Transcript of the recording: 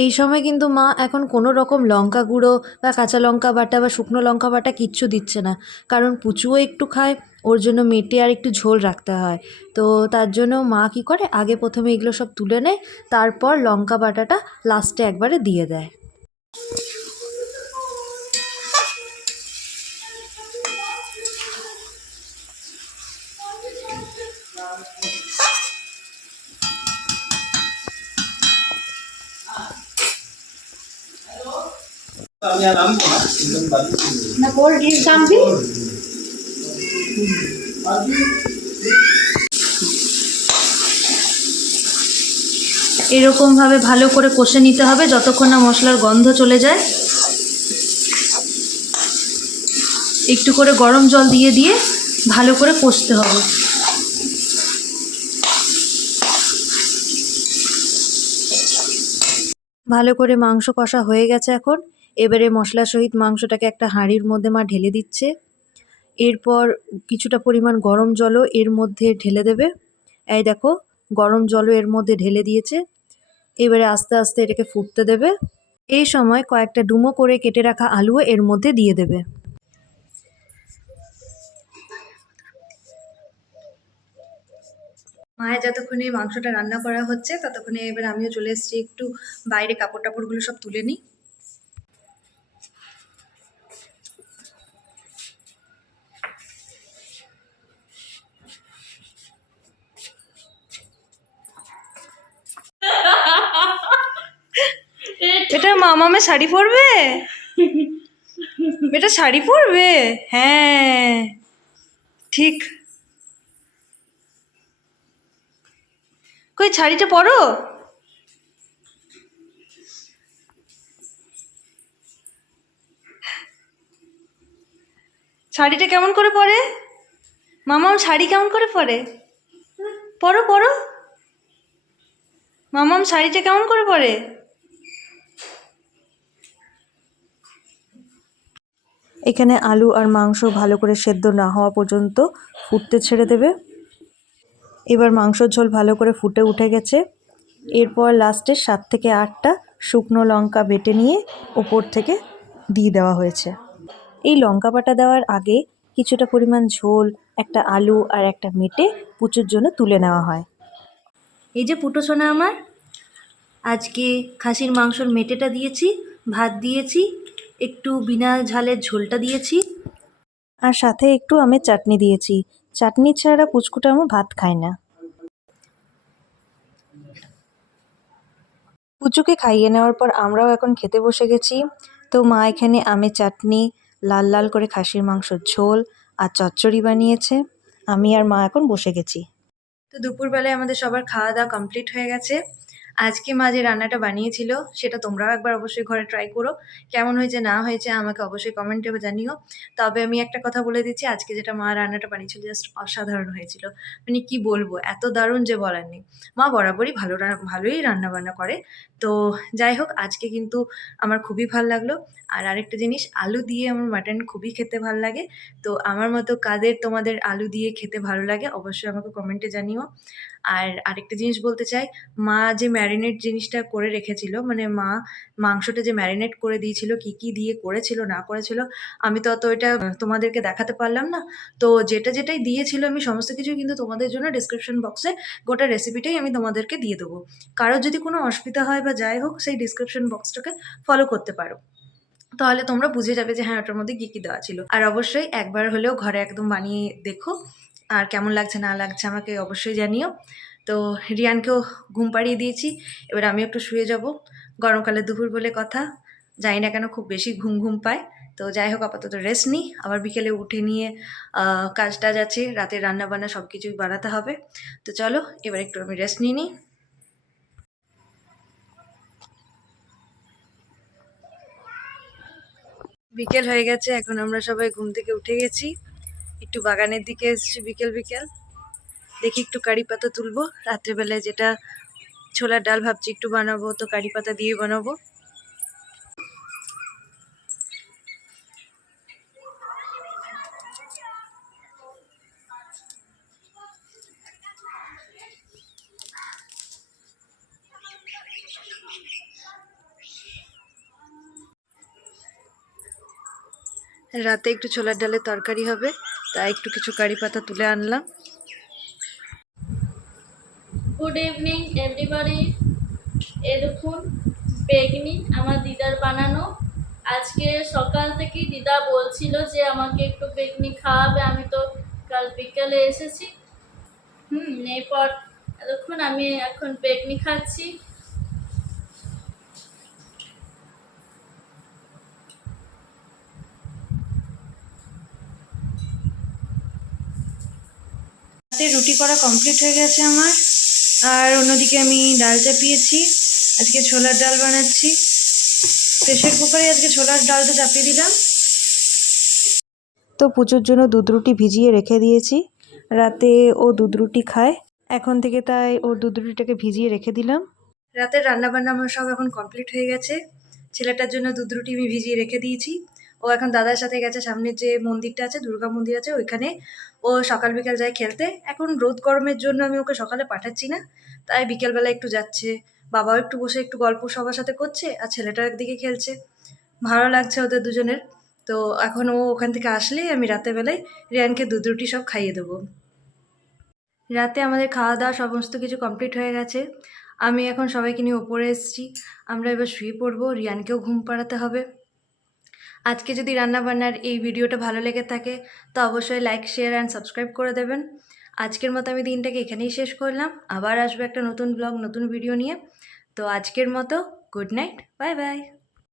এই সময় কিন্তু মা এখন কোনো রকম লঙ্কা গুঁড়ো বা কাঁচা লঙ্কা বাটা বা শুকনো লঙ্কা বাটা কিচ্ছু দিচ্ছে না, কারণ পুচুও একটু খায়, ওর জন্য মেটে আর একটু ঝোল রাখতে হয়। তো তার জন্য মা কী করে, আগে প্রথমে এগুলো সব তুলে নেয়, তারপর লঙ্কা বাটাটা লাস্টে একবারে দিয়ে দেয়। না কোল্ড ড্রিঙ্কস আনবি? এরকমভাবে ভালো করে কষে নিতে হবে যতক্ষণ না মশলার গন্ধ চলে যায়। একটু করে গরম জল দিয়ে দিয়ে ভালো করে কষতে হবে। ভালো করে মাংস কষা হয়ে গেছে এখন। এবারে মশলা সহিত মাংসটাকে একটা হাঁড়ির মধ্যে মা ঢেলে দিচ্ছে। এরপর কিছুটা পরিমাণ গরম জলও এর মধ্যে ঢেলে দেবে। এই দেখো, গরম জলও এর মধ্যে ঢেলে দিয়েছে। এবারে আস্তে আস্তে এটাকে ফুটতে দেবে। এই সময় কয়েকটা ডুমো করে কেটে রাখা আলুও এর মধ্যে দিয়ে দেবে। মায়ের যতক্ষণে মাংসটা রান্না করা হচ্ছে ততক্ষণে এবার আমিও চলে এসেছি একটু বাইরে, কাপড় টাপড়গুলো সব তুলে নিই। এটা মামামে শাড়ি পরবে, এটা শাড়ি পরবে, হ্যাঁ ঠিক। কই শাড়িটা পরো। শাড়িটা কেমন করে পরে মামাম, শাড়ি কেমন করে পরে, পরো পরো মামাম, শাড়িটা কেমন করে পরে। এখানে আলু আর মাংস ভালো করে সেদ্ধ না হওয়া পর্যন্ত ফুটতে ছেড়ে দেবে। এবার মাংসর ঝোল ভালো করে ফুটে উঠে গেছে। এরপর লাস্টে 7 থেকে 8টা শুকনো লঙ্কা বেটে নিয়ে ওপর থেকে দিয়ে দেওয়া হয়েছে। এই লঙ্কা বাটা দেওয়ার আগে কিছুটা পরিমাণ ঝোল, একটা আলু আর একটা মেটে পুচুর জন্য তুলে নেওয়া হয়। এই যে পুটো সোনা আমার, আজকে খাসির মাংসর মেটেটা দিয়েছি, ভাত দিয়েছি, একটু বিনা ঝালের ঝোলটা দিয়েছি, আর সাথে একটু আমের চাটনি দিয়েছি। চাটনি ছাড়া পুচকুটা আমার ভাত খায় না। পুচুকে খাইয়ে নেওয়ার পর আমরাও এখন খেতে বসে গেছি। তো মা এখানে আমের চাটনি, লাল লাল করে খাসির মাংসর ঝোল আর চচ্চড়ি বানিয়েছে। আমি আর মা এখন বসে গেছি। তো দুপুরবেলায় আমাদের সবার খাওয়া দাওয়া কমপ্লিট হয়ে গেছে। আজকে মা যে রান্নাটা বানিয়েছিল সেটা তোমরাও একবার অবশ্যই ঘরে ট্রাই করো। কেমন হয়েছে না হয়েছে আমাকে অবশ্যই কমেন্টে জানিও। তবে আমি একটা কথা বলে দিচ্ছি, আজকে যেটা মা রান্নাটা বানিয়েছিল জাস্ট অসাধারণ হয়েছিল। মানে কি বলবো, এত দারুণ যে বলার নেই। মা বরাবরই ভালোই রান্নাবান্না করে। তো যাই হোক, আজকে কিন্তু আমার খুবই ভাল লাগলো। আর আরেকটা জিনিস, আলু দিয়ে আমার মাটন খুবই খেতে ভাল লাগে। তো আমার মতো কাদের তোমাদের আলু দিয়ে খেতে ভালো লাগে অবশ্যই আমাকে কমেন্টে জানিও। আর আরেকটা জিনিস বলতে চাই, মা যে ম্যারিনেট জিনিসটা করে রেখেছিল, মানে মা মাংসটা যে ম্যারিনেট করে দিয়েছিল, কি কি দিয়ে করেছিল না করেছিল, আমি তো অত এটা তোমাদেরকে দেখাতে পারলাম না। তো যেটাই দিয়েছিল আমি সমস্ত কিছুই কিন্তু তোমাদের জন্য ডিসক্রিপশন বক্সে গোটা রেসিপিটাই আমি তোমাদেরকে দিয়ে দেবো। কারোর যদি কোনো অসুবিধা হয় বা যাই হোক, সেই ডিসক্রিপশন বক্সটাকে ফলো করতে পারো। তাহলে তোমরা বুঝে যাবে যে হ্যাঁ, ওটার মধ্যে কী কী দেওয়া ছিল। আর অবশ্যই একবার হলেও ঘরে একদম বানিয়ে দেখো, আর কেমন লাগছে না লাগছে আমাকে অবশ্যই জানিও। তো রিয়ানকেও ঘুম পাড়িয়ে দিয়েছি, এবার আমি একটু শুয়ে যাব। গরমকালে দুপুর বলে কথা, জানি না কেন খুব বেশি ঘুম ঘুম পায়। তো যাই হোক, আপাতত রেস্ট নিই, আবার বিকেলে উঠে নিয়ে কাজ টাজ আছে, রাতের রান্না বান্না সব কিছুই বানাতে হবে। তো চলো এবার একটু আমি রেস্ট নিয়ে নিই। বিকেল হয়ে গেছে, এখন আমরা সবাই ঘুম থেকে উঠে গেছি, একটু বাগানের দিকে এসেছি বিকেল বিকেল। দেখি একটু কারি পাতা তুলবো, রাত্রেবেলায় যেটা ছোলার ডাল ভাবছি একটু বানাবো, তো কারি পাতা দিয়ে বানাবো। রাতে একটু ছোলার ডালের তরকারি হবে, তাই একটু কিছু কারি পাতা তুলে আনলাম। Good evening everybody. এ দেখুন বেগনি আমার দিদার বানানো। আজকে সকাল থেকেই দিদা বলছিল যে আমাকে একটু বেগনি খাওয়াবে, আমি তো কাল বিকালে এসেছি। এরপর দেখুন আমি এখন বেগনি খাচ্ছি। রাতে রুটি করা কমপ্লিট হয়ে গেছে আমার, আর অন্যদিকে আমি ডাল চাপিয়েছি। আজকে ছোলার ডাল বানাচ্ছি। প্রেশার কুকারে আজকে ছোলার ডালটা চাপিয়ে দিলাম। তো পুজোর জন্য দুধ রুটি ভিজিয়ে রেখে দিয়েছি, রাতে ও দুধ রুটি খায় এখন থেকে, তাই ওর দুধ রুটিটাকে ভিজিয়ে রেখে দিলাম। রাতের রান্নাবান্না আমার সব এখন কমপ্লিট হয়ে গেছে। ছেলেটার জন্য দুধ রুটি আমি ভিজিয়ে রেখে দিয়েছি। ও এখন দাদার সাথে গেছে সামনের যে মন্দিরটা আছে, দুর্গা মন্দির আছে, ওইখানে ও সকাল বিকাল যায় খেলতে। এখন রোদ গরমের জন্য আমি ওকে সকালে পাঠাচ্ছি না, তাই বিকেলবেলা একটু যাচ্ছে। বাবাও একটু বসে একটু গল্প সবার সাথে করছে, আর ছেলেটাও একদিকে খেলছে। ভালো লাগছে ওদের দুজনের। তো এখন ও ওখান থেকে আসলেই আমি রাতের বেলায় রিয়ানকে দুধ রুটি সব খাইয়ে দেবো। রাতে আমাদের খাওয়া দাওয়া সমস্ত কিছু কমপ্লিট হয়ে গেছে। আমি এখন সবাইকে নিয়ে ওপরে এসেছি। আমরা এবার শুয়ে পড়বো, রিয়ানকেও ঘুম পাড়াতে হবে। আজকে যদি রান্নাবান্নার এই ভিডিওটা ভালো লেগে থাকে তো অবশ্যই লাইক, শেয়ার অ্যান্ড সাবস্ক্রাইব করে দেবেন। আজকের মতো আমি দিনটাকে এখানেই শেষ করলাম। আবার আসবো একটা নতুন ব্লগ, নতুন ভিডিও নিয়ে। তো আজকের মতো গুড নাইট, বাই বাই।